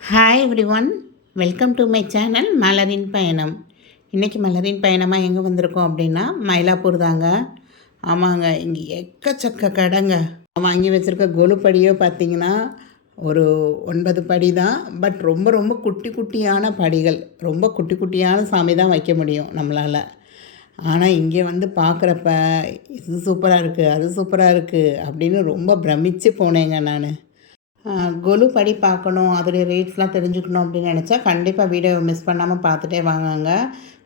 Hi everyone welcome to my channel மலரின் பயணம் இன்றைக்கி மலரின் பயணமாக எங்கே வந்திருக்கோம் அப்படின்னா மயிலாப்பூர் தாங்க. ஆமாங்க இங்கே எக்கச்சக்க கடைங்க. வாங்கி வச்சுருக்க கொலுப்படியோ பார்த்தீங்கன்னா ஒரு ஒன்பது படி தான். பட் ரொம்ப ரொம்ப குட்டி குட்டியான படிகள். ரொம்ப குட்டி குட்டியான சாமி தான் வைக்க முடியும் நம்மளால். ஆனால் இங்கே வந்து பார்க்குறப்ப இது சூப்பராக இருக்குது அது சூப்பராக இருக்குது அப்படின்னு ரொம்ப பிரமிச்சு போனேங்க நான். கொலு படி பார்க்கணும் அதோடைய ரேட்ஸ்லாம் தெரிஞ்சுக்கணும் அப்படின்னு நினச்சா கண்டிப்பாக வீடியோவை மிஸ் பண்ணாமல் பார்த்துட்டே வாங்குங்க.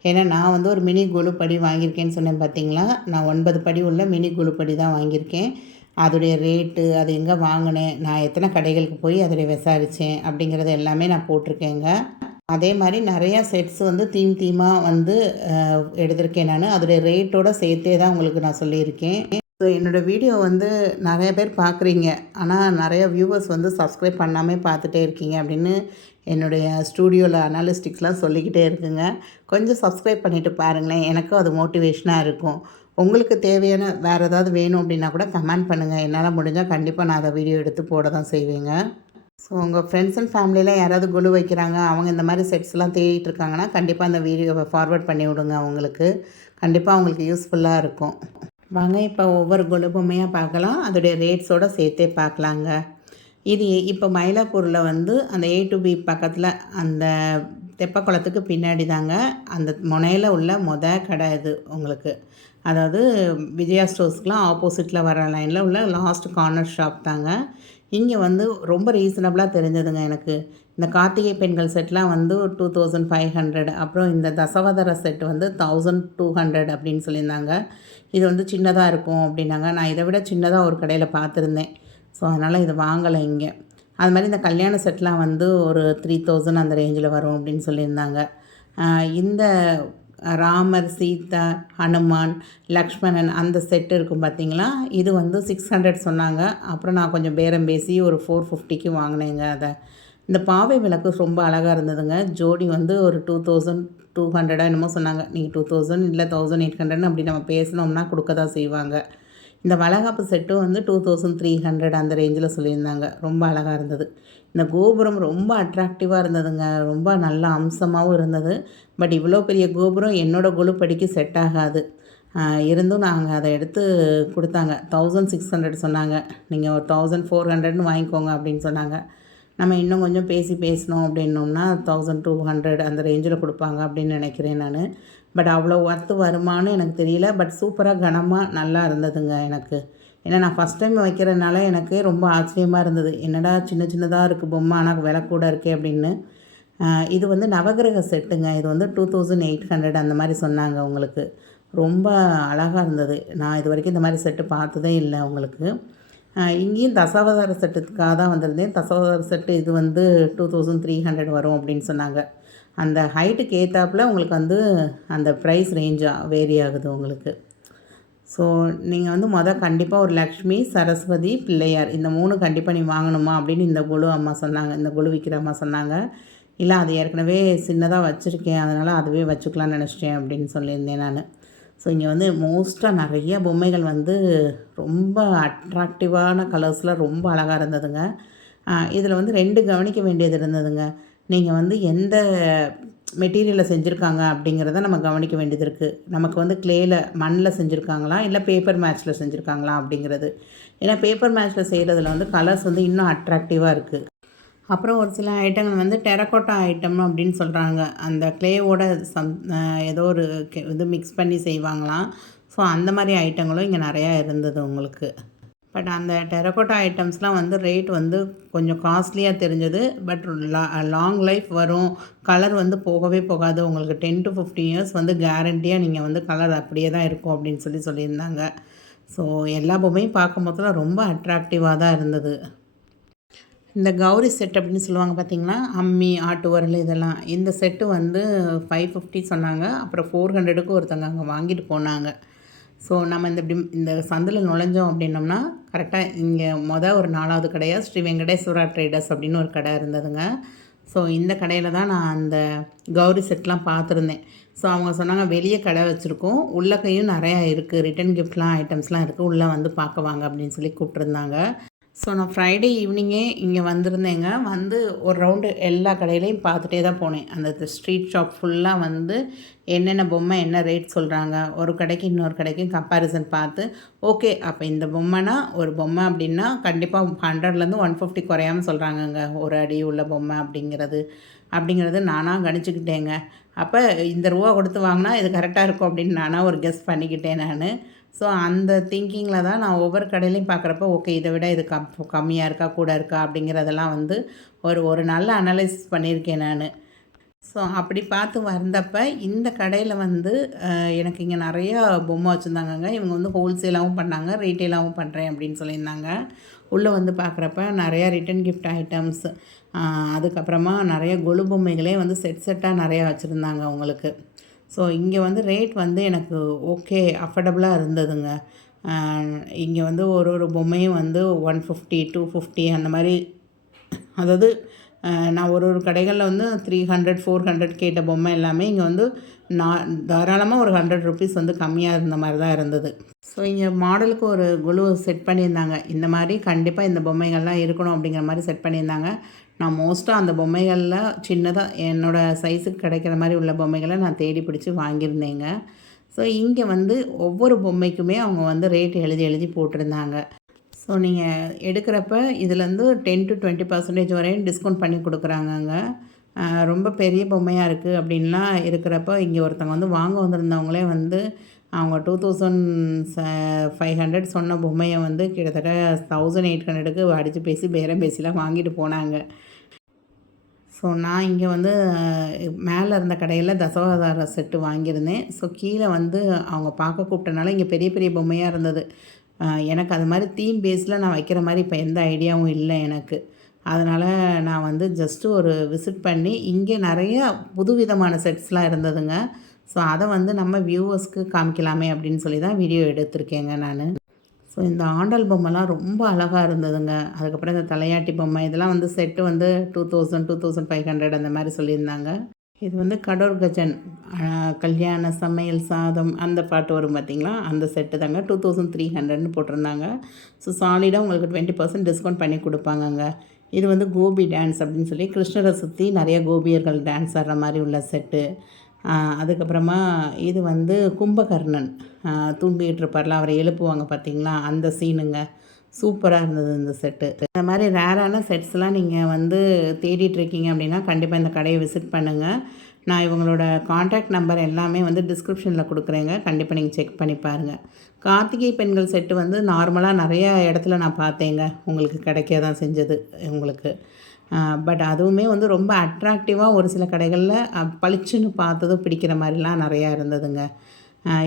ஏன்னா நான் வந்து ஒரு மினி கொலு படி வாங்கியிருக்கேன்னு சொன்னேன் பார்த்தீங்களா நான் ஒன்பது படி உள்ள மினி கொலு படி தான் வாங்கியிருக்கேன். அதோடைய ரேட்டு அது எங்கே வாங்கினேன் நான் எத்தனை கடைகளுக்கு போய் அதோடைய விசாரித்தேன் அப்படிங்கிறது எல்லாமே நான் போட்டிருக்கேங்க. அதே மாதிரி நிறையா செட்ஸ் வந்து தீம் தீமாக வந்து எடுத்திருக்கேன் நான். அதோடைய ரேட்டோடு சேர்த்தே தான் உங்களுக்கு நான் சொல்லியிருக்கேன். ஸோ என்னோடய வீடியோ வந்து நிறைய பேர் பார்க்குறீங்க. ஆனால் நிறைய வியூவர்ஸ் வந்து சப்ஸ்கிரைப் பண்ணாமல் பார்த்துட்டே இருக்கீங்க அப்படின்னு என்னுடைய ஸ்டூடியோவில் அனாலிஸ்டிக்ஸ்லாம் சொல்லிக்கிட்டே இருக்குங்க. கொஞ்சம் சப்ஸ்கிரைப் பண்ணிவிட்டு பாருங்களேன். எனக்கும் அது மோட்டிவேஷனாக இருக்கும். உங்களுக்கு தேவையான வேறு ஏதாவது வேணும் அப்படின்னா கூட கமெண்ட் பண்ணுங்கள் என்னால் முடிஞ்சால் கண்டிப்பாக நான் அதை வீடியோ எடுத்து போட தான் செய்வேங்க. ஸோ உங்கள் ஃப்ரெண்ட்ஸ் அண்ட் ஃபேமிலியில் யாராவது குழு வைக்கிறாங்க அவங்க இந்த மாதிரி செட்ஸ்லாம் தேடிட்டு இருக்காங்கன்னா கண்டிப்பாக அந்த வீடியோவை ஃபார்வர்ட் பண்ணி விடுங்க அவங்களுக்கு. கண்டிப்பாக அவங்களுக்கு யூஸ்ஃபுல்லாக இருக்கும். வாங்க இப்போ ஒவ்வொரு குலுபமையாக பார்க்கலாம். அதோடைய ரேட்ஸோடு சேர்த்தே பார்க்கலாங்க. இது இப்போ மயிலாப்பூரில் வந்து அந்த ஏ டு பி பக்கத்தில் அந்த தெப்பக்குளத்துக்கு பின்னாடி தாங்க அந்த முனையில் உள்ள மொத கடை இது உங்களுக்கு. அதாவது விஜயா ஸ்டோர்ஸ்க்கெலாம் ஆப்போசிட்டில் வர லைனில் உள்ள லாஸ்ட் கார்னர் ஷாப் தாங்க. இங்கே வந்து ரொம்ப ரீசனபிளாக தெரிஞ்சதுங்க எனக்கு. இந்த கார்த்திகை பெண்கள் செட்லாம் வந்து டூ தௌசண்ட் ஃபைவ் ஹண்ட்ரட் அப்புறம் இந்த தசவதர செட் வந்து தௌசண்ட் டூ ஹண்ட்ரட் அப்படின்னு சொல்லியிருந்தாங்க. இது வந்து சின்னதாக இருக்கும் அப்படின்னாங்க. நான் இதை விட சின்னதாக ஒரு கடையில் பார்த்துருந்தேன். ஸோ அதனால் இது வாங்கலை இங்கே. அது மாதிரி இந்த கல்யாண செட்லாம் வந்து ஒரு த்ரீ தௌசண்ட் அந்த ரேஞ்சில் வரும் அப்படின்னு சொல்லியிருந்தாங்க. இந்த ராமர் சீதா ஹனுமான் லக்ஷ்மணன் அந்த செட்டு இருக்கும் பார்த்தீங்களா இது வந்து சிக்ஸ் ஹண்ட்ரட் சொன்னாங்க. அப்புறம் நான் கொஞ்சம் பேரம் பேசி ஒரு ஃபோர் ஃபிஃப்டிக்கு வாங்கினேங்க அதை. இந்த பாவை விளக்கு ரொம்ப அழகாக இருந்ததுங்க. ஜோடி வந்து ஒரு டூ தௌசண்ட் டூ ஹண்ட்ரடாக என்னமோ சொன்னாங்க. நீங்கள் டூ தௌசண்ட் இல்லை தௌசண்ட் எயிட் ஹண்ட்ரட்னு அப்படி நம்ம பேசினோம்னா கொடுக்க தான் செய்வாங்க. இந்த வளகாப்பு செட்டும் வந்து டூ தௌசண்ட் த்ரீ ஹண்ட்ரட் அந்த ரேஞ்சில் சொல்லியிருந்தாங்க. ரொம்ப அழகாக இருந்தது. இந்த கோபுரம் ரொம்ப அட்ராக்டிவாக இருந்ததுங்க. ரொம்ப நல்ல அம்சமாகவும் இருந்தது. பட் இவ்வளோ பெரிய கோபுரம் என்னோடய குழுப்படிக்கு செட் ஆகாது. இருந்தும் நாங்கள் அதை எடுத்து கொடுத்தாங்க. தௌசண்ட் சிக்ஸ் ஹண்ட்ரட் சொன்னாங்க. நீங்கள் ஒரு தௌசண்ட் ஃபோர் ஹண்ட்ரட்னு வாங்கிக்கோங்க அப்படின்னு சொன்னாங்க. நம்ம இன்னும் கொஞ்சம் பேசி பேசினோம் அப்படின்னோம்னா தௌசண்ட் டூ ஹண்ட்ரட் அந்த ரேஞ்சில் கொடுப்பாங்க அப்படின்னு நினைக்கிறேன் நான். பட் அவ்வளோ ஒர்த்து வருமானு எனக்கு தெரியல. பட் சூப்பராக கனமாக நல்லா இருந்ததுங்க எனக்கு. ஏன்னா நான் ஃபஸ்ட் டைம் வைக்கிறதுனால எனக்கு ரொம்ப ஆச்சரியமாக இருந்தது. என்னடா சின்ன சின்னதாக இருக்குது பொம்மை ஆனால் விலை கூட இருக்கே அப்படின்னு. இது வந்து நவகிரக செட்டுங்க. இது வந்து டூ தௌசண்ட் எயிட் ஹண்ட்ரட் அந்த மாதிரி சொன்னாங்க உங்களுக்கு. ரொம்ப அழகாக இருந்தது. நான் இது வரைக்கும் இந்த மாதிரி செட்டு பார்த்ததே இல்லை உங்களுக்கு. இங்கேயும் தசாவதார செட்டுக்காக தான் வந்திருந்தேன். தசாவதார செட்டு இது வந்து டூ தௌசண்ட் த்ரீ ஹண்ட்ரட் வரும் அப்படின்னு சொன்னாங்க. அந்த ஹைட்டுக்கு ஏற்றாப்புல உங்களுக்கு வந்து அந்த ப்ரைஸ் ரேஞ்சாக வேரி ஆகுது உங்களுக்கு. ஸோ நீங்கள் வந்து மொதல் கண்டிப்பாக ஒரு லக்ஷ்மி சரஸ்வதி பிள்ளையார் இந்த மூணு கண்டிப்பாக நீ வாங்கணுமா அப்படின்னு இந்த குழு அம்மா சொன்னாங்க. இந்த குழு விற்கிற அம்மா சொன்னாங்க. இல்லை அது ஏற்கனவே சின்னதாக வச்சுருக்கேன். அதனால் அதுவே வச்சுக்கலாம்னு நினச்சிட்டேன் அப்படின்னு சொல்லியிருந்தேன் நான். ஸோ இங்கே வந்து மோஸ்ட்டாக நிறைய பொம்மைகள் வந்து ரொம்ப அட்ராக்டிவான கலர்ஸில் ரொம்ப அழகாக இருந்ததுங்க. இதில் வந்து ரெண்டு கவனிக்க வேண்டியது இருந்ததுங்க. நீங்கள் வந்து எந்த மெட்டீரியலில் செஞ்சுருக்காங்க அப்படிங்கிறத நம்ம கவனிக்க வேண்டியது இருக்குது நமக்கு வந்து க்ளேயில் மண்ணில் செஞ்சுருக்காங்களா? இல்லை பேப்பர் மேட்ச்சில் செஞ்சுருக்காங்களா அப்படிங்கிறது. ஏன்னா பேப்பர் மேட்ச்சில் செய்கிறதுல வந்து கலர்ஸ் வந்து இன்னும் அட்ராக்டிவாக இருக்குது அப்புறம் ஒரு சில ஐட்டங்கள் வந்து டெரக்கோட்டா ஐட்டம் அப்படின்னு சொல்கிறாங்க அந்த க்ளேவோட சம் ஏதோ ஒரு இது மிக்ஸ் பண்ணி செய்வாங்களாம். ஸோ அந்த மாதிரி ஐட்டங்களும் இங்கே நிறையா இருந்தது உங்களுக்கு. பட் அந்த டெரக்கோட்டா ஐட்டம்ஸ்லாம் வந்து ரேட் வந்து கொஞ்சம் காஸ்ட்லியாக தெரிஞ்சது. பட் லா லாங் லைஃப் வரும். கலர் வந்து போகவே போகாது. உங்களுக்கு டென் டு ஃபிஃப்டீன் இயர்ஸ் வந்து கேரண்டியாக நீங்கள் வந்து கலர் அப்படியே தான் இருக்கும் அப்படின்னு சொல்லி சொல்லியிருந்தாங்க. ஸோ எல்லா பொம்மையும் பார்க்கும் போதில் ரொம்ப அட்ராக்டிவாக தான் இருந்தது. இந்த கௌரி செட் அப்படின்னு சொல்லுவாங்க பார்த்தீங்கன்னா அம்மி ஆட்டு உரல் இதெல்லாம். இந்த செட்டு வந்து ஃபைவ் ஃபிஃப்டி சொன்னாங்க. அப்புறம் ஃபோர் ஹண்ட்ரடுக்கு ஒருத்தங்க அங்கே வாங்கிட்டு போனாங்க. ஸோ நம்ம இந்த இப்படி இந்த சந்தில் நுழைஞ்சோம் அப்படின்னோம்னா கரெக்டாக இங்கே மொதல் ஒரு நாலாவது கடையாக ஸ்ரீ வெங்கடேஸ்வரா ட்ரேடர்ஸ் அப்படின்னு ஒரு கடை இருந்ததுங்க. ஸோ இந்த கடையில் தான் நான் அந்த கௌரி செட்லாம் பார்த்துருந்தேன். ஸோ அவங்க சொன்னாங்க வெளியே கடை வச்சுருக்கோம். உள்ளக்கையும் நிறையா இருக்குது ரிட்டன் கிஃப்ட்லாம் ஐட்டம்ஸ்லாம் இருக்குது உள்ளே வந்து பார்க்க வாங்க அப்படின்னு சொல்லி கூப்பிட்ருந்தாங்க ஸோ நான் ஃப்ரைடே ஈவினிங்கே இங்கே வந்திருந்தேங்க. வந்து ஒரு ரவுண்டு எல்லா கடையிலையும் பார்த்துட்டே தான் போனேன். அந்த ஸ்ட்ரீட் ஷாப் ஃபுல்லாக வந்து என்னென்ன பொம்மை என்ன ரேட் சொல்கிறாங்க ஒரு கடைக்கு இன்னொரு கடைக்கும் கம்பேரிசன் பார்த்து ஓகே அப்போ இந்த பொம்மைனா ஒரு பொம்மை அப்படின்னா கண்டிப்பாக ஹண்ட்ரட்லேருந்து ஒன் ஃபிஃப்டி குறையாமல் சொல்கிறாங்கங்க ஒரு அடி உள்ள பொம்மை அப்படிங்கிறது. அப்படிங்கிறது நானாக கணிச்சுக்கிட்டேங்க. அப்போ இந்த ரூபா கொடுத்து வாங்கினா இது கரெக்டாக இருக்கும் அப்படின்னு நானாக ஒரு கெஸ் பண்ணிக்கிட்டேன் நான். ஸோ அந்த திங்கிங்கில் தான் நான் ஒவ்வொரு கடையிலையும் பார்க்குறப்ப ஓகே இதை விட இது கம் கம்மியாக இருக்கா கூட இருக்கா அப்படிங்கிறதெல்லாம் வந்து ஒரு ஒரு நல்ல அனலைஸ் பண்ணியிருக்கேன் நான். ஸோ அப்படி பார்த்து வந்தப்போ இந்த கடையில் வந்து எனக்கு இங்கே நிறையா பொம்மை வச்சுருந்தாங்கங்க. இவங்க வந்து ஹோல்சேலாகவும் பண்ணாங்க ரீட்டெயிலாகவும் பண்ணுறேன் அப்படின்னு சொல்லியிருந்தாங்க. உள்ளே வந்து பார்க்குறப்ப நிறையா ரிட்டன் கிஃப்ட் ஐட்டம்ஸ் அதுக்கப்புறமா நிறைய கொலு பொம்மைகளே வந்து செட் செட்டாக நிறையா வச்சுருந்தாங்க அவங்களுக்கு. ஸோ இங்கே வந்து ரேட் வந்து எனக்கு ஓகே அஃபர்டபுளாக இருந்ததுங்க. இங்கே வந்து ஒரு ஒரு பொம்மையும் வந்து ஒன் ஃபிஃப்டி டூ ஃபிஃப்டி அந்த மாதிரி. அதாவது நான் ஒரு ஒரு கடைகளில் வந்து த்ரீ ஹண்ட்ரட் ஃபோர் ஹண்ட்ரட் கேட்ட பொம்மை எல்லாமே இங்கே வந்து நான் தாராளமாக ஒரு ஹண்ட்ரட் ருபீஸ் வந்து கம்மியாக இருந்த மாதிரி தான் இருந்தது. ஸோ இங்கே மாடலுக்கு ஒரு குழு செட் பண்ணியிருந்தாங்க. இந்த மாதிரி கண்டிப்பாக இந்த பொம்மைகள்லாம் இருக்கணும் அப்படிங்கிற மாதிரி செட் பண்ணியிருந்தாங்க. நான் மோஸ்ட்டாக அந்த பொம்மைகளில் சின்னதாக என்னோடய சைஸுக்கு கிடைக்கிற மாதிரி உள்ள பொம்மைகளை நான் தேடி பிடிச்சி வாங்கியிருந்தேங்க. ஸோ இங்கே வந்து ஒவ்வொரு பொம்மைக்குமே அவங்க வந்து ரேட் எழுதி எழுதி போட்டிருந்தாங்க. ஸோ நீங்கள் எடுக்கிறப்ப இதுலேருந்து டென் டு டுவெண்ட்டி பர்சன்டேஜ் வரையும் டிஸ்கவுண்ட் பண்ணி கொடுக்குறாங்கங்க. ரொம்ப பெரிய பொம்மையாக இருக்குது அப்படின்லாம் இருக்கிறப்ப இங்கே ஒருத்தவங்க வந்து வாங்க வந்திருந்தவங்களே வந்து அவங்க டூ தௌசண்ட் ஃபைவ் ஹண்ட்ரட் சொன்ன பொம்மையை வந்து கிட்டத்தட்ட தௌசண்ட் எயிட் ஹண்ட்ரடுக்கு அடித்து பேசி பேரம் பேசிலாம் வாங்கிட்டு போனாங்க. ஸோ நான் இங்கே வந்து மேலே இருந்த கடையில் தசவதார செட்டு வாங்கியிருந்தேன். ஸோ கீழே வந்து அவங்க பார்க்க கூப்பிட்டனால இங்கே பெரிய பெரிய பொம்மையாக இருந்தது. எனக்கு அது மாதிரி தீம் பேஸில் நான் வைக்கிற மாதிரி இப்போ எந்த ஐடியாவும் இல்லை எனக்கு. அதனால் நான் வந்து ஜஸ்ட்டு ஒரு விசிட் பண்ணி இங்கே நிறைய புதுவிதமான செட்ஸ்லாம் இருந்ததுங்க. ஸோ அதை வந்து நம்ம வியூவர்ஸ்க்கு காமிக்கலாமே அப்படின்னு சொல்லி தான் வீடியோ எடுத்திருக்கேங்க நான். ஸோ இந்த ஆண்டல் பொம்மைலாம் ரொம்ப அழகாக இருந்ததுங்க. அதுக்கப்புறம் இந்த தலையாட்டி பொம்மை இதெல்லாம் வந்து செட்டு வந்து two thousand two thousand five hundred அந்த மாதிரி சொல்லியிருந்தாங்க. இது வந்து கடோர் கஜன் கல்யாண சமையல் சாதம் அந்த பாட்டு வரும் பார்த்திங்களா அந்த செட்டு தாங்க. டூ தௌசண்ட் த்ரீ ஹண்ட்ரட்னு போட்டிருந்தாங்க. ஸோ சாலிடாக உங்களுக்கு டுவெண்ட்டி பர்சன்ட் டிஸ்கவுண்ட் பண்ணி கொடுப்பாங்கங்க. இது வந்து கோபி டான்ஸ் அப்படின்னு சொல்லி கிருஷ்ணரை சுற்றி நிறைய கோபியர்கள் டான்ஸ் ஆடுற மாதிரி உள்ள செட்டு அதுக்கப்புறமா இது வந்து கும்பகர்ணன். தூங்கிட்டு இருப்பார்ல அவரை எழுப்புவாங்க பார்த்தீங்களா அந்த சீனுங்க. சூப்பராக இருந்தது இந்த செட்டு. இந்த மாதிரி ரேரான செட்ஸ்லாம் நீங்கள் வந்து தேடிட்டுருக்கீங்க அப்படின்னா கண்டிப்பாக இந்த கடையை விசிட் பண்ணுங்கள் நான் இவங்களோட காண்டாக்ட் நம்பர் எல்லாமே வந்து டிஸ்கிரிப்ஷனில் கொடுக்குறேங்க. கண்டிப்பாக நீங்கள் செக் பண்ணி பாருங்கள் கார்த்திகை பெண்கள் செட்டு வந்து நார்மலாக நிறையா இடத்துல நான் பார்த்தேங்க. உங்களுக்கு கிடைக்க தான் செஞ்சது உங்களுக்கு. பட் அதுவுமே வந்து ரொம்ப அட்ராக்டிவாக ஒரு சில கடைகளில் பளிச்சுன்னு பார்த்ததும் பிடிக்கிற மாதிரிலாம் நிறையா இருந்ததுங்க.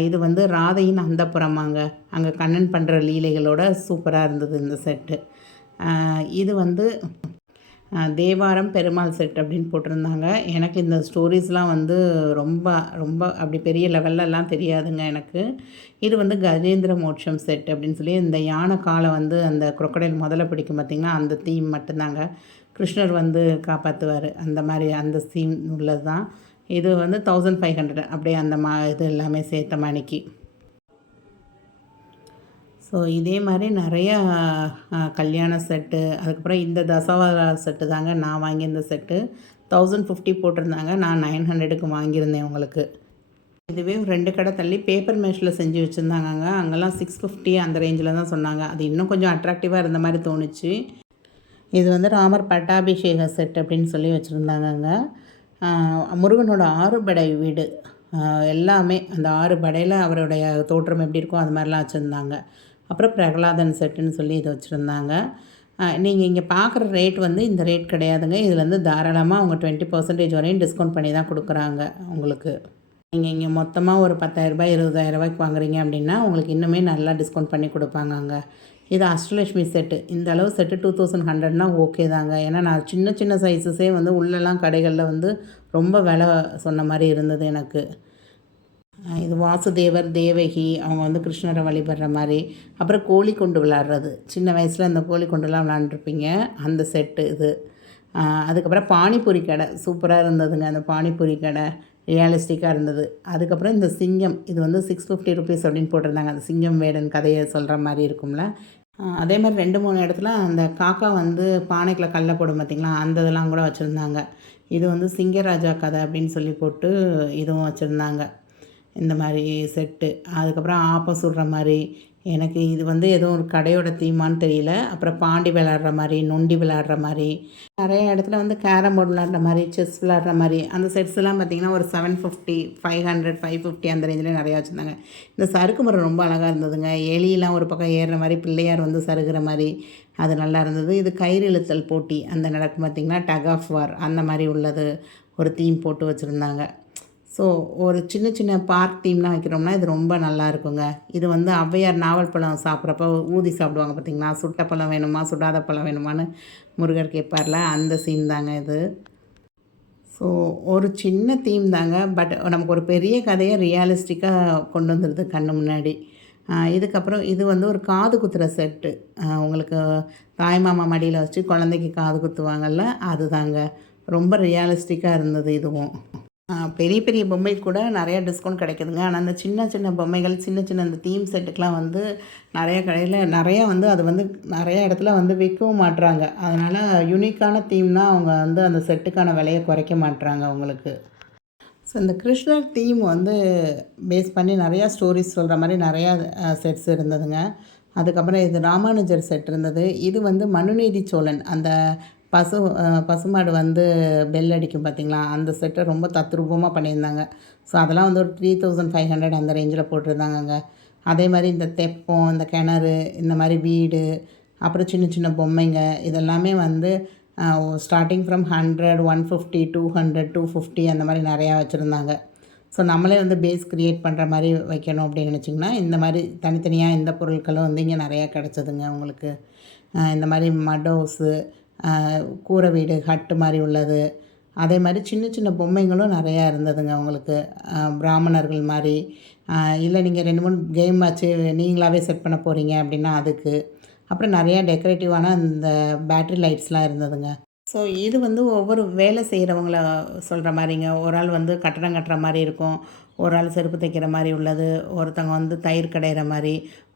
இது வந்து ராதையின் அந்தப்புறமாங்க. அங்கே கண்ணன் பண்ணுற லீலைகளோட சூப்பராக இருந்தது இந்த செட்டு இது வந்து தேவாரம் பெருமாள் செட் அப்படின்னு போட்டிருந்தாங்க. எனக்கு இந்த ஸ்டோரிஸ்லாம் வந்து ரொம்ப ரொம்ப அப்படி பெரிய லெவல்லலாம் தெரியாதுங்க எனக்கு. இது வந்து கஜேந்திர மோட்சம் செட் அப்படின்னு சொல்லி இந்த யானை காலை வந்து அந்த குரொக்கடையில் முதல்ல பிடிக்கும் பார்த்திங்கன்னா அந்த தீம் மட்டும்தாங்க. கிருஷ்ணர் வந்து காப்பாற்றுவார் அந்த மாதிரி அந்த சீன் உள்ளது தான் இது வந்து தௌசண்ட் ஃபைவ் ஹண்ட்ரட் அப்படியே அந்த மா இது எல்லாமே சேர்த்த மணிக்கு. ஸோ இதே மாதிரி நிறையா கல்யாண செட்டு அதுக்கப்புறம் இந்த தசவார செட்டு தாங்க நான் வாங்கியிருந்த செட்டு தௌசண்ட் ஃபிஃப்டி போட்டிருந்தாங்க. நான் நைன் ஹண்ட்ரடுக்கு வாங்கியிருந்தேன் உங்களுக்கு. இதுவே ரெண்டு கடை தள்ளி பேப்பர் மேஷில் செஞ்சு வச்சுருந்தாங்க அங்கெல்லாம் சிக்ஸ் ஃபிஃப்டி அந்த ரேஞ்சில் தான் சொன்னாங்க. அது இன்னும் கொஞ்சம் அட்ராக்டிவாக இருந்த மாதிரி தோணுச்சு. இது வந்து ராமர் பட்டாபிஷேக செட் அப்படின்னு சொல்லி வச்சுருந்தாங்கங்க. முருகனோட ஆறு படை வீடு எல்லாமே அந்த ஆறு படையில் அவருடைய தோற்றம் எப்படி இருக்கோ அது மாதிரிலாம் வச்சுருந்தாங்க. அப்புறம் பிரகலாதன் செட்டுன்னு சொல்லி இது வச்சுருந்தாங்க. நீங்கள் இங்கே பார்க்குற ரேட் வந்து இந்த ரேட் கிடையாதுங்க. இதில் வந்து தாராளமாக அவங்க டுவெண்ட்டி பர்சன்டேஜ் வரையும் டிஸ்கவுண்ட் பண்ணி தான் கொடுக்குறாங்க உங்களுக்கு. நீங்கள் இங்கே மொத்தமாக ஒரு பத்தாயிரரூபா இருபதாயிரரூபாய்க்கு வாங்குறீங்க அப்படின்னா உங்களுக்கு இன்னுமே நல்லா டிஸ்கவுண்ட் பண்ணி கொடுப்பாங்க அங்கே இது அஷ்டலட்சுமி செட்டு இந்த அளவு செட்டு டூ தௌசண்ட் ஹண்ட்ரட்னா ஓகே தாங்க. ஏன்னா நான் சின்ன சின்ன சைஸஸே வந்து உள்ளெல்லாம் கடைகளில் வந்து ரொம்ப விலை சொன்ன மாதிரி இருந்தது எனக்கு. இது வாசுதேவர் தேவகி அவங்க வந்து கிருஷ்ணரை வழிபடுற மாதிரி. அப்புறம் கோழி கொண்டு விளாட்றது. சின்ன வயசில் அந்த கோழி கொண்டுலாம் விளாண்டுருப்பீங்க. அந்த செட்டு இது. அதுக்கப்புறம் பானிபூரி கடை. சூப்பராக இருந்ததுங்க அந்த பானிபூரி கடை. ரியாலிஸ்டிக்காக இருந்தது. அதுக்கப்புறம் இந்த சிங்கம் இது வந்து சிக்ஸ் ஃபிஃப்டி ருபீஸ் அப்படின்னு போட்டிருந்தாங்க. அந்த சிங்கம் வேடன் கதையை சொல்கிற மாதிரி இருக்கும்ல. அதே மாதிரி ரெண்டு மூணு இடத்துல அந்த காக்கா வந்து பானைக்குள்ள கல்லை போடும் பார்த்திங்களா? அந்த இதெல்லாம் கூட வச்சுருந்தாங்க. இது வந்து சிங்கராஜா கதை அப்படின்னு சொல்லி போட்டு இதுவும் வச்சுருந்தாங்க. இந்த மாதிரி செட்டு அதுக்கப்புறம் ஆப்பம் சுடுற மாதிரி எனக்கு இது வந்து எதுவும் ஒரு கடையோட தீமான்னு தெரியல. அப்புறம் பாண்டி விளாட்ற மாதிரி நொண்டி விளாட்ற மாதிரி நிறைய இடத்துல வந்து கேரம் போர்டு விளாட்ற மாதிரி செஸ் விளாட்ற மாதிரி அந்த செட்ஸ்லாம் பார்த்திங்கன்னா பார்த்தீங்கன்னா ஒரு seven fifty five hundred five fifty அந்த ரேஞ்சில் நிறையா வச்சுருந்தாங்க. இந்த சறுக்கு மரம் ரொம்ப அழகாக இருந்ததுங்க. எலியெலாம் ஒரு பக்கம் ஏறுற மாதிரி பிள்ளையார் வந்து சறுகிற மாதிரி அது நல்லா இருந்தது. இது கயிறு இழுத்தல் போட்டி அந்த நடக்கும் பார்த்திங்கன்னா டக் ஆஃப் வார் அந்த மாதிரி உள்ளது ஒரு தீம் போட்டு வச்சுருந்தாங்க. ஸோ ஒரு சின்ன சின்ன பார்க் தீம்லாம் வைக்கிறோம்னா இது ரொம்ப நல்லா இருக்குங்க இது வந்து ஔவையார் நாவல் பழம் சாப்பிட்றப்ப ஊதி சாப்பிடுவாங்க பார்த்தீங்களா? சுட்ட பழம் வேணுமா? சுடாத பழம் வேணுமான்னு முருகர் கேட்பார்ல. அந்த சீன் தாங்க இது. ஸோ ஒரு சின்ன தீம் தாங்க. பட் நமக்கு ஒரு பெரிய கதையை ரியாலிஸ்டிக்காக கொண்டு வந்துடுது கண்ணு முன்னாடி. இதுக்கப்புறம் இது வந்து ஒரு காது குத்துற செட்டு உங்களுக்கு தாய்மாமா மடியில் வச்சு குழந்தைக்கு காது குத்துவாங்கல்ல அதுதாங்க. ரொம்ப ரியாலிஸ்டிக்காக இருந்தது இதுவும். பெரிய பெரிய பொம்மைக்கு கூட நிறையா டிஸ்கவுண்ட் கிடைக்குதுங்க. ஆனால் அந்த சின்ன சின்ன பொம்மைகள் சின்ன சின்ன அந்த தீம் செட்டுக்கெலாம் வந்து நிறைய கடையில் நிறையா வந்து அது வந்து நிறையா இடத்துல வந்து விற்கவும் மாட்றாங்க. அதனால் யூனிக்கான தீம்னால் அவங்க வந்து அந்த செட்டுக்கான விலையை குறைக்க மாட்றாங்க அவங்களுக்கு. ஸோ இந்த கிருஷ்ணர் தீம் வந்து பேஸ் பண்ணி நிறையா ஸ்டோரிஸ் சொல்கிற மாதிரி நிறையா செட்ஸ் இருந்ததுங்க. அதுக்கப்புறம் இது ராமானுஜர் செட் இருந்தது. இது வந்து மனுநீதி சோழன். அந்த பசு பசுமாடு வந்து பெல் அடிக்கும் பார்த்தீங்களா அந்த செட்டை ரொம்ப தத்ரூபமாக பண்ணியிருந்தாங்க. ஸோ அதெல்லாம் வந்து ஒரு த்ரீ தௌசண்ட் ஃபைவ் ஹண்ட்ரட் அந்த ரேஞ்சில் போட்டிருந்தாங்கங்க. அதே மாதிரி இந்த தெப்பம் இந்த கிணறு இந்த மாதிரி வீடு அப்புறம் சின்ன சின்ன பொம்மைங்க இதெல்லாமே வந்து starting from hundred one fifty two hundred two fifty அந்த மாதிரி நிறையா வச்சுருந்தாங்க. ஸோ நம்மளே வந்து பேஸ் க்ரியேட் பண்ணுற மாதிரி வைக்கணும் அப்படின்னு நினச்சிங்கன்னா இந்த மாதிரி தனித்தனியாக இந்த பொருட்களும் வந்து இங்கே நிறையா கிடச்சிதுங்க உங்களுக்கு. இந்த மாதிரி மட் ஹவுஸு கூரை வீடு ஹட்டு மாதிரி உள்ளது. அதே மாதிரி சின்ன சின்ன பொம்மைங்களும் நிறையா இருந்ததுங்க உங்களுக்கு பிராமணர்கள் மாதிரி. இல்லை நீங்கள் ரெண்டு மூணு கேம் வச்சு நீங்களாகவே செட் பண்ண போகிறீங்க அப்படின்னா அதுக்கு. அப்புறம் நிறையா டெக்கரேட்டிவான இந்த பேட்ரி லைட்ஸ்லாம் இருந்ததுங்க. ஸோ இது வந்து ஒவ்வொரு வேலை செய்கிறவங்கள சொல்கிற மாதிரிங்க ஒரு ஆள் வந்து கட்டடம் கட்டுற மாதிரி இருக்கும். ஒரு ஆள் செருப்பு தைக்கிற மாதிரி உள்ளது. ஒருத்தங்க வந்து தயிர் கடையிற மாதிரி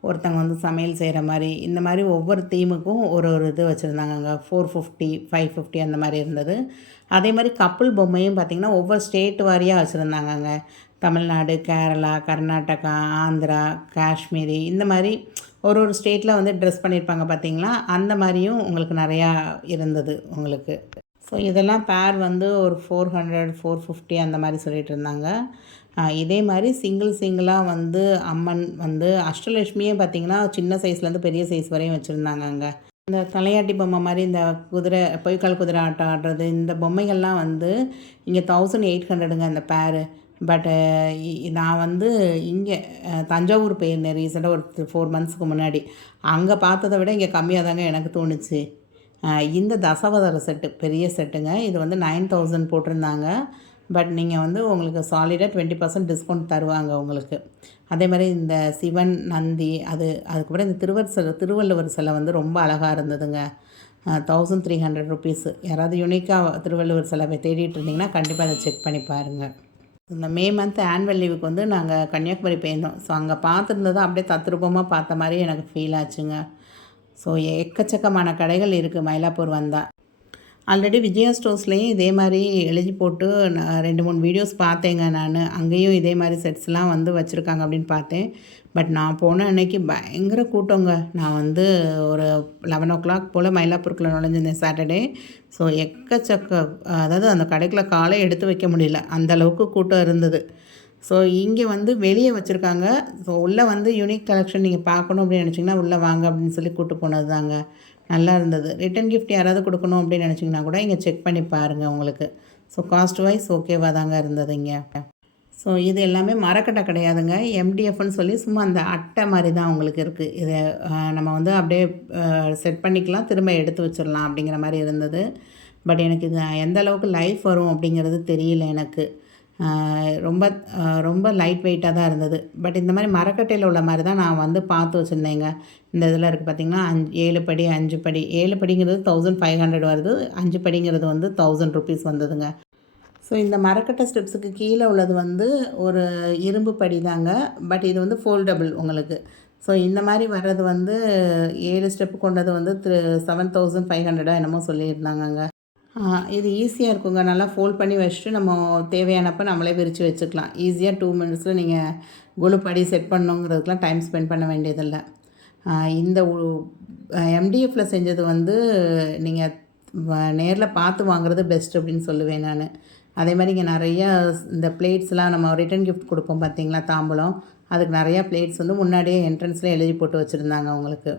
ஒருத்தங்க வந்து சமையல் செய்கிற மாதிரி இந்த மாதிரி ஒவ்வொரு தீமுக்கும் ஒரு ஒரு இது வச்சுருந்தாங்கங்க. ஃபோர் ஃபிஃப்டி ஃபைவ் ஃபிஃப்டி அந்த மாதிரி இருந்தது. அதே மாதிரி கப்பல் பொம்மையும் பார்த்திங்கன்னா ஒவ்வொரு ஸ்டேட் வாரியாக வச்சுருந்தாங்கங்க. தமிழ்நாடு கேரளா கர்நாடகா ஆந்திரா காஷ்மீரி இந்த மாதிரி ஒரு ஒரு ஸ்டேட்டில் வந்து ட்ரெஸ் பண்ணியிருப்பாங்க பார்த்தீங்களா அந்த மாதிரியும் உங்களுக்கு நிறையா இருந்தது உங்களுக்கு. ஸோ இதெல்லாம் பேர் வந்து ஒரு ஃபோர் ஹண்ட்ரட் ஃபோர் ஃபிஃப்டி அந்த மாதிரி சொல்லிட்டு இருந்தாங்க. இதே மாதிரி சிங்கிள் சிங்கிளாக வந்து அம்மன் வந்து அஷ்டலட்சுமியே பார்த்தீங்கன்னா சின்ன சைஸ்லேருந்து பெரிய சைஸ் வரையும் வச்சுருந்தாங்க அங்கே. இந்த தலையாட்டி பொம்மை மாதிரி இந்த குதிரை பொய்க்கால் குதிரை ஆட்டம் ஆடுறது இந்த பொம்மைகள்லாம் வந்து இங்கே தௌசண்ட் எயிட் ஹண்ட்ரடுங்க அந்த பேரு பட்டு நான் வந்து இங்கே தஞ்சாவூர் போயிருந்தேன் ரீசெண்டாக ஒரு ஃபோர் மந்த்ஸ்க்கு முன்னாடி. அங்கே பார்த்ததை விட இங்கே கம்மியாக தாங்க எனக்கு தோணுச்சு. இந்த தசவதர செட்டு பெரிய செட்டுங்க. இது வந்து நைன் தௌசண்ட் போட்டிருந்தாங்க. பட் நீங்கள் வந்து உங்களுக்கு சாலிடாக டுவெண்ட்டி பர்சன்ட் டிஸ்கவுண்ட் தருவாங்க உங்களுக்கு. அதே மாதிரி இந்த சிவன் நந்தி அது அதுக்கப்புறம் இந்த திருவர் சிலை திருவள்ளுவர் சிலை வந்து ரொம்ப அழகாக இருந்ததுங்க. தௌசண்ட் த்ரீ ஹண்ட்ரட் ருபீஸ் யாராவது யூனிக்காக திருவள்ளுவர் சிலை தேடிட்டு இருந்தீங்கன்னா கண்டிப்பாக அதை செக் பண்ணி பாருங்கள் இந்த மே மந்த் ஆனுவல் லீவுக்கு வந்து நாங்கள் கன்னியாகுமரி போயிருந்தோம். ஸோ அங்கே பார்த்துருந்ததும் அப்படியே தத்ரூபமாக பார்த்த மாதிரி எனக்கு ஃபீல் ஆச்சுங்க. ஸோ எக்கச்சக்கமான கடைகள் இருக்குது மயிலாப்பூர் வந்தால் ஆல்ரெடி விஜயா ஸ்டோர்ஸ்லேயும் இதே மாதிரி எழுதி போட்டு நான் ரெண்டு மூணு வீடியோஸ் பார்த்தேங்க நான். அங்கேயும் இதே மாதிரி செட்ஸ்லாம் வந்து வச்சுருக்காங்க அப்படின்னு பார்த்தேன். பட் நான் போன அன்னைக்கு பயங்கர கூட்டங்க. நான் வந்து ஒரு லெவன் ஓ கிளாக் போல் மயிலாப்பூருக்குள்ளே நுழைஞ்சிருந்தேன் சாட்டர்டே ஸோ எக்கச்சக்க அதாவது அந்த கடைக்கில் காலை எடுத்து வைக்க முடியல. அந்த அளவுக்கு கூட்டம் இருந்தது. ஸோ இங்கே வந்து வெளியே வச்சுருக்காங்க. ஸோ உள்ளே வந்து யூனிக் கலெக்ஷன் நீங்கள் பார்க்கணும் அப்படின்னு நினச்சிங்கன்னா உள்ளே வாங்க அப்படின்னு சொல்லி கூட்டு போனது தாங்க நல்லா இருந்தது. ரிட்டன் கிஃப்ட் யாராவது கொடுக்கணும் அப்படின்னு நினச்சிங்கன்னா கூட இங்கே செக் பண்ணி பாருங்கள் உங்களுக்கு. ஸோ காஸ்ட் வைஸ் ஓகேவாக தாங்க இருந்தது இங்கே. ஸோ இது எல்லாமே மரக்கட்டை கிடையாதுங்க. எம்டிஎஃப்னு சொல்லி சும்மா அந்த அட்டை மாதிரி தான் உங்களுக்கு இருக்குது இதை நம்ம வந்து அப்படியே செட் பண்ணிக்கலாம். திரும்ப எடுத்து வச்சிடலாம் அப்படிங்கிற மாதிரி இருந்தது. பட் எனக்கு இது எந்த அளவுக்கு லைஃப் வரும் அப்படிங்கிறது தெரியல எனக்கு. ரொம்ப ரொம்ப லைட் வெயிட்டாக தான் இருந்தது. பட் இந்த மாதிரி மரக்கட்டையில் உள்ள மாதிரி தான் நான் வந்து பார்த்து வச்சுருந்தேங்க. இந்த இதில் இருக்குது பார்த்திங்கன்னா அஞ்சு ஏழு படி அஞ்சு படி. ஏழு படிங்கிறது தௌசண்ட் ஃபைவ் ஹண்ட்ரட் வருது. அஞ்சு படிங்கிறது வந்து தௌசண்ட் ருபீஸ் வந்ததுங்க. ஸோ இந்த மரக்கட்டை ஸ்டெப்ஸுக்கு கீழே உள்ளது வந்து ஒரு இரும்பு படி தாங்க பட் இது வந்து ஃபோல்டபுள் உங்களுக்கு. ஸோ இந்த மாதிரி வர்றது வந்து ஏழு ஸ்டெப்பு கொண்டது வந்து த்ரீ செவன் தௌசண்ட் ஃபைவ் ஹண்ட்ரடாக என்னமோ சொல்லியிருந்தாங்கங்க. இது ஈஸியாக இருக்குங்க. நல்லா ஃபோல்ட் பண்ணி வச்சுட்டு நம்ம தேவையானப்போ நம்மளே விரித்து வச்சுக்கலாம். ஈஸியாக டூ மினிட்ஸில் நீங்கள் குழுப்படி செட் பண்ணுங்கிறதுக்கெலாம் டைம் ஸ்பெண்ட் பண்ண வேண்டியதில்லை. இந்த எம்டிஎஃப்பில் செஞ்சது வந்து நீங்கள் நேரில் பார்த்து வாங்குறது பெஸ்ட் அப்படின்னு சொல்லுவேன் நான். அதே மாதிரி இங்கே நிறையா இந்த பிளேட்ஸ்லாம் நம்ம ரிட்டன் கிஃப்ட் கொடுப்போம் பார்த்தீங்களா தாம்பூலம். அதுக்கு நிறையா பிளேட்ஸ் வந்து முன்னாடியே என்ட்ரன்ஸில் எழுதி போட்டு வச்சுருந்தாங்க அவங்களுக்கு.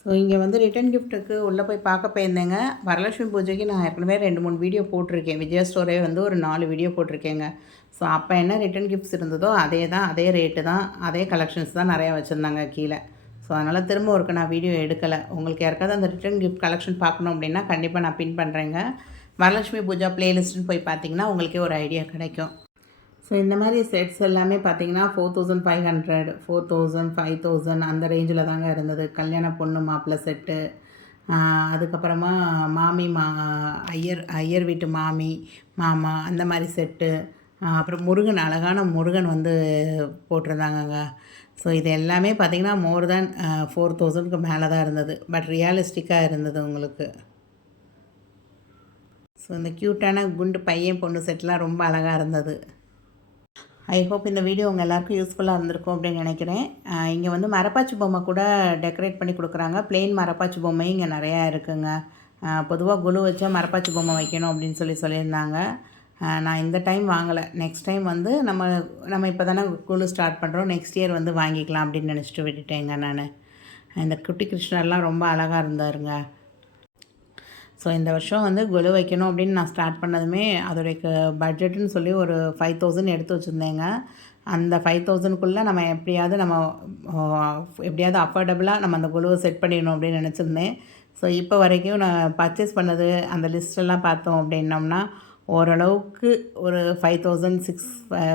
ஸோ இங்கே வந்து ரிட்டன் கிஃப்ட்டுக்கு உள்ளே போய் பார்க்க போயிருந்தேங்க. வரலட்சுமி பூஜைக்கு நான் ஏற்கனவே ரெண்டு மூணு வீடியோ போட்டிருக்கேன். விஜயா ஸ்டோரே வந்து ஒரு நாலு வீடியோ போட்டிருக்கேங்க. ஸோ அப்போ என்ன ரிட்டன் கிஃப்ட்ஸ் இருந்ததோ அதே தான் அதே ரேட்டு தான் அதே கலெக்ஷன்ஸ் தான் நிறையா வச்சுருந்தாங்க கீழே. ஸோ அதனால் திரும்ப ஒருக்க நான் வீடியோ எடுக்கலை. உங்களுக்கு யாருக்காவது அந்த ரிட்டன் கிஃப்ட் கலெக்ஷன் பார்க்கணும் அப்படின்னா கண்டிப்பாக நான் பின் பண்ணுறேங்க வரலட்சுமி பூஜா பிளேலிஸ்ட்னு போய் பார்த்தீங்கன்னா உங்களுக்கே ஒரு ஐடியா கிடைக்கும். ஸோ இந்த மாதிரி செட்ஸ் எல்லாமே பார்த்தீங்கன்னா four thousand five hundred four thousand five thousand அந்த ரேஞ்சில் தாங்க இருந்தது. கல்யாண பொண்ணு மாப்பிள்ளை செட்டு அதுக்கப்புறமா மாமி மா ஐயர் ஐயர் வீட்டு மாமி மாமா அந்த மாதிரி செட்டு அப்புறம் முருகன் அழகான முருகன் வந்து போட்டிருந்தாங்கங்க. ஸோ இது எல்லாமே பார்த்தீங்கன்னா மோர் தேன் ஃபோர் தௌசண்ட்க்கு மேலே தான் இருந்தது. பட் ரியலிஸ்டிக்காக இருந்தது உங்களுக்கு. ஸோ இந்த க்யூட்டான குண்டு பையன் பொண்ணு செட்லாம் ரொம்ப அழகாக இருந்தது. ஐ ஹோப் இந்த வீடியோ உங்கள் எல்லாருக்கும் யூஸ்ஃபுல்லாக இருந்திருக்கும் அப்படின்னு நினைக்கிறேன். இங்கே வந்து மரப்பாச்சி பொம்மை கூட டெக்கரேட் பண்ணி கொடுக்குறாங்க. பிளெயின் மரப்பாச்சி பொம்மை இங்கே நிறையா இருக்குங்க. பொதுவாக குழு வச்சா மரப்பாச்சி பொம்மை வைக்கணும் அப்படின்னு சொல்லி சொல்லியிருந்தாங்க. நான் இந்த டைம் வாங்கலை. நெக்ஸ்ட் டைம் வந்து நம்ம நம்ம இப்போ தானே குழு ஸ்டார்ட் பண்ணுறோம் நெக்ஸ்ட் இயர் வந்து வாங்கிக்கலாம் அப்படின்னு நினச்சிட்டு விட்டுட்டேங்க நான். இந்த குட்டி கிருஷ்ணர்லாம் ரொம்ப அழகாக இருந்தாருங்க. ஸோ இந்த வருஷம் வந்து கொலு வைக்கணும் அப்படின்னு நான் ஸ்டார்ட் பண்ணதுமே அதோடைய பட்ஜெட்டுன்னு சொல்லி ஒரு ஃபைவ் தௌசண்ட் எடுத்து வச்சுருந்தேங்க. அந்த ஃபைவ் தௌசண்ட்குள்ளே நம்ம எப்படியாவது நம்ம எப்படியாவது அஃபோர்டபுளாக நம்ம அந்த குழுவை செட் பண்ணிடணும் அப்படின்னு நினச்சிருந்தேன். ஸோ இப்போ வரைக்கும் நான் பர்ச்சேஸ் பண்ணது அந்த லிஸ்ட்டெல்லாம் பார்த்தோம் அப்படின்னோம்னா ஓரளவுக்கு ஒரு ஃபைவ் தௌசண்ட் சிக்ஸ்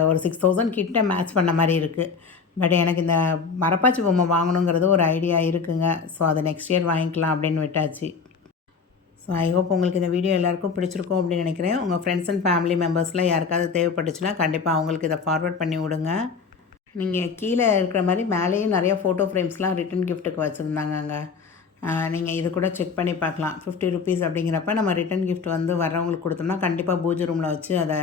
ஒரு சிக்ஸ் தௌசண்ட் கிட்ட மேட்ச் பண்ண மாதிரி இருக்குது பட் எனக்கு இந்த மரப்பாச்சி பொம்மை வாங்கணுங்கிறது ஒரு ஐடியா இருக்குங்க. ஸோ அதை நெக்ஸ்ட் இயர் வாங்கிக்கலாம் அப்படின்னு விட்டாச்சு. ஸோ ஐ ஹோப் உங்களுக்கு இந்த வீடியோ எல்லாருக்கும் பிடிச்சிருக்கும் அப்படின்னு நினைக்கிறேன். உங்கள் ஃப்ரெண்ட்ஸ் அண்ட் ஃபேமிலி மெம்பர்ஸ்லாம் யாருக்காவது தேவைப்பட்டுச்சுன்னா கண்டிப்பாக அவங்களுக்கு இதை ஃபார்வர்ட் பண்ணி விடுங்க. நீங்கள் கீழே இருக்கிற மாதிரி மேலேயும் நிறையா ஃபோட்டோ ஃப்ரேம்ஸ்லாம் ரிட்டன் கிஃப்ட்டுக்கு வச்சுருந்தாங்கங்க. நீங்கள் இது கூட செக் பண்ணி பார்க்கலாம். ஃபிஃப்டி ருபீஸ் அப்படிங்கிறப்ப நம்ம ரிட்டன் கிஃப்ட் வந்து வர்றவங்களுக்கு கொடுத்தோம்னா கண்டிப்பாக பூஜை ரூமில் வச்சு அதை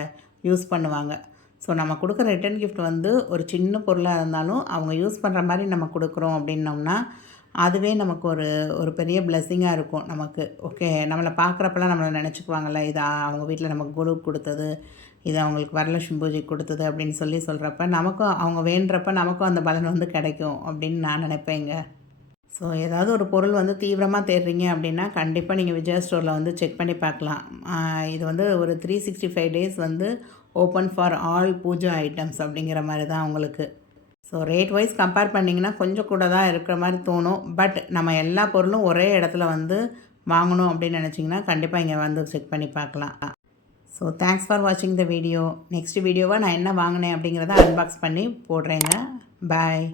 யூஸ் பண்ணுவாங்க. ஸோ நம்ம கொடுக்குற ரிட்டன் கிஃப்ட் வந்து ஒரு சின்ன பொருளாக இருந்தாலும் அவங்க யூஸ் பண்ணுற மாதிரி நம்ம கொடுக்குறோம் அப்படின்னோம்னா அதுவே நமக்கு ஒரு ஒரு பெரிய பிளெஸ்ஸிங்காக இருக்கும். நமக்கு ஓகே நம்மளை பார்க்குறப்பெல்லாம் நம்மளை நினச்சிக்குவாங்கல்ல இது அவங்க வீட்டில் நமக்கு குழு கொடுத்தது இது அவங்களுக்கு வரலட்சுமி பூஜை கொடுத்தது அப்படின்னு சொல்லி சொல்கிறப்ப நமக்கும் அவங்க வேண்டுறப்ப நமக்கும் அந்த பலன் வந்து கிடைக்கும் அப்படின்னு நான் நினைப்பேங்க. ஸோ ஏதாவது ஒரு பொருள் வந்து தீவிரமாக தேடுறீங்க அப்படின்னா கண்டிப்பாக நீங்கள் விஜயா ஸ்டோரில் வந்து செக் பண்ணி பார்க்கலாம். இது வந்து ஒரு த்ரீ சிக்ஸ்டி ஃபைவ் டேஸ் வந்து open for all puja items அப்படிங்கிற மாதிரி தான் உங்களுக்கு. ஸோ ரேட் வைஸ் கம்பேர் பண்ணிங்கன்னா கொஞ்சம் கூட தான் இருக்கிற மாதிரி தோணும். பட் நம்ம எல்லா பொருளும் ஒரே இடத்துல வந்து வாங்கணும் அப்படின்னு நினச்சிங்கன்னா கண்டிப்பாக இங்கே வந்து செக் பண்ணி பார்க்கலாம். ஸோ தேங்க்ஸ் ஃபார் வாட்சிங் த வீடியோ நெக்ஸ்ட் வீடியோவாக நான் என்ன வாங்கினேன் அப்படிங்கிறத அன்பாக்ஸ் பண்ணி போடுறேங்க. பாய்